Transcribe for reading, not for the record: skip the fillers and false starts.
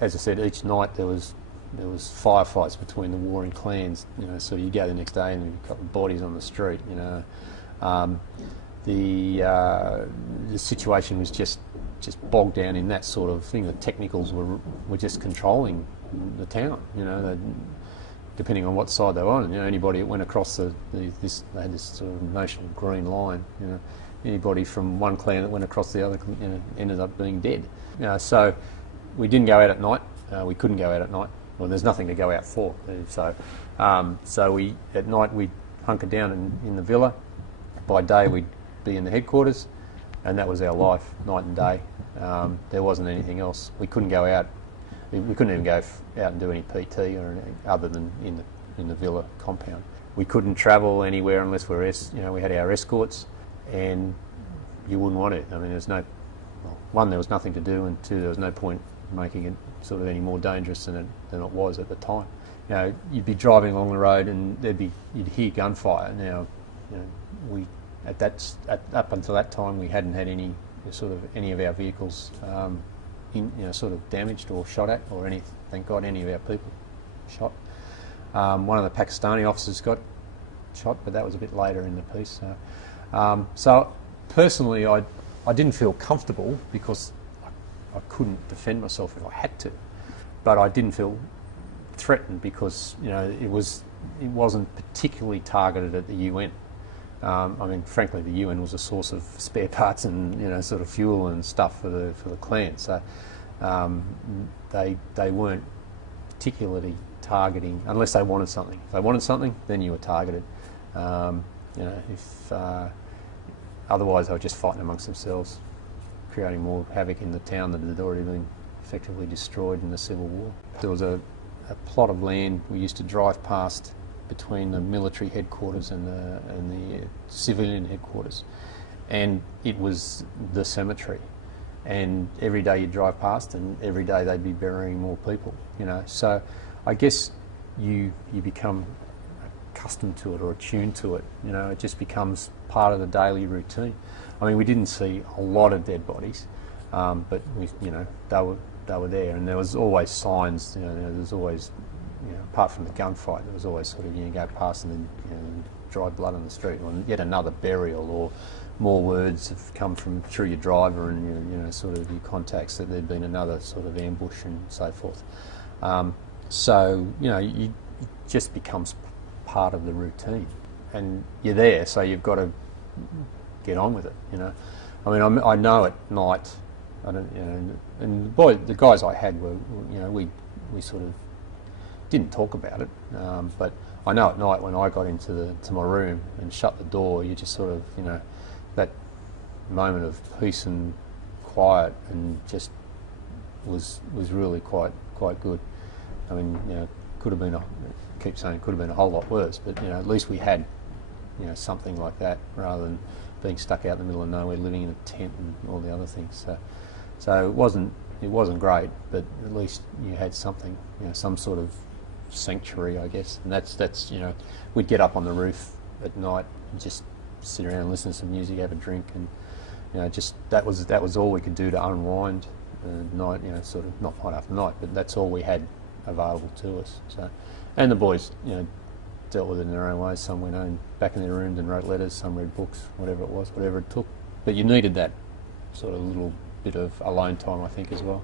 as I said, each night there was firefights between the warring clans. You know, so you go the next day and you've got bodies on the street. You know, the situation was just bogged down in that sort of thing. The technicals were just controlling the town. You know, depending on what side they were on. You know, anybody that went across they had this sort of notion of green line. You know, anybody from one clan that went across the other, you know, ended up being dead. You know, so we didn't go out at night. We couldn't go out at night. Well, there's nothing to go out for. So we at night we'd hunker down in the villa. By day we'd be in the headquarters, and that was our life, night and day. There wasn't anything else. We couldn't go out. We couldn't even go out and do any PT or anything other than in the villa compound. We couldn't travel anywhere unless we had our escorts, and you wouldn't want it. I mean, one, there was nothing to do, and two, there was no point making it sort of any more dangerous than it was at the time. You know, you'd be driving along the road and you'd hear gunfire. Now, you know, up until that time we hadn't had any of our vehicles sort of damaged or shot at, or thank God any of our people shot. One of the Pakistani officers got shot, but that was a bit later in the piece. So personally, I didn't feel comfortable because I couldn't defend myself if I had to, but I didn't feel threatened because, you know, it wasn't particularly targeted at the UN. I mean, frankly, the UN was a source of spare parts and, you know, sort of fuel and stuff for the clan. So they weren't particularly targeting unless they wanted something. If they wanted something, then you were targeted. You know, if otherwise they were just fighting amongst themselves, creating more havoc in the town that had already been effectively destroyed in the Civil War. There was a plot of land we used to drive past between the military headquarters and the civilian headquarters, and it was the cemetery. And every day you drive past, and every day they'd be burying more people. You know, so I guess you become accustomed to it or attuned to it. You know, it just becomes part of the daily routine. I mean, we didn't see a lot of dead bodies, but they were there, and there was always signs. You know, there was always, you know, apart from the gunfight, there was always sort of, you go past and then, you know, dry blood on the street, or yet another burial, or more words have come through your driver and you know sort of your contacts that there'd been another sort of ambush and so forth. So you know, it just becomes part of the routine, and you're there, so you've got to get on with it. You know, I mean, I know at night, I don't, you know, and the guys I had were, you know, we sort of didn't talk about it, but I know at night when I got into my room and shut the door, you just sort of, you know, that moment of peace and quiet, and just was really quite good. I mean, you know, could have been could have been a whole lot worse, but you know, at least we had, you know, something like that rather than being stuck out in the middle of nowhere, living in a tent and all the other things. So it wasn't great, but at least you had something, you know, some sort of sanctuary, I guess. And that's you know, we'd get up on the roof at night and just sit around and listen to some music, have a drink, and you know, just that was all we could do to unwind night, you know, sort of not night after night, but that's all we had available to us. So, and the boys, you know, dealt with it in their own ways. Some went home back in their rooms and wrote letters, some read books, whatever it was, whatever it took. But you needed that sort of little bit of alone time, I think, as well.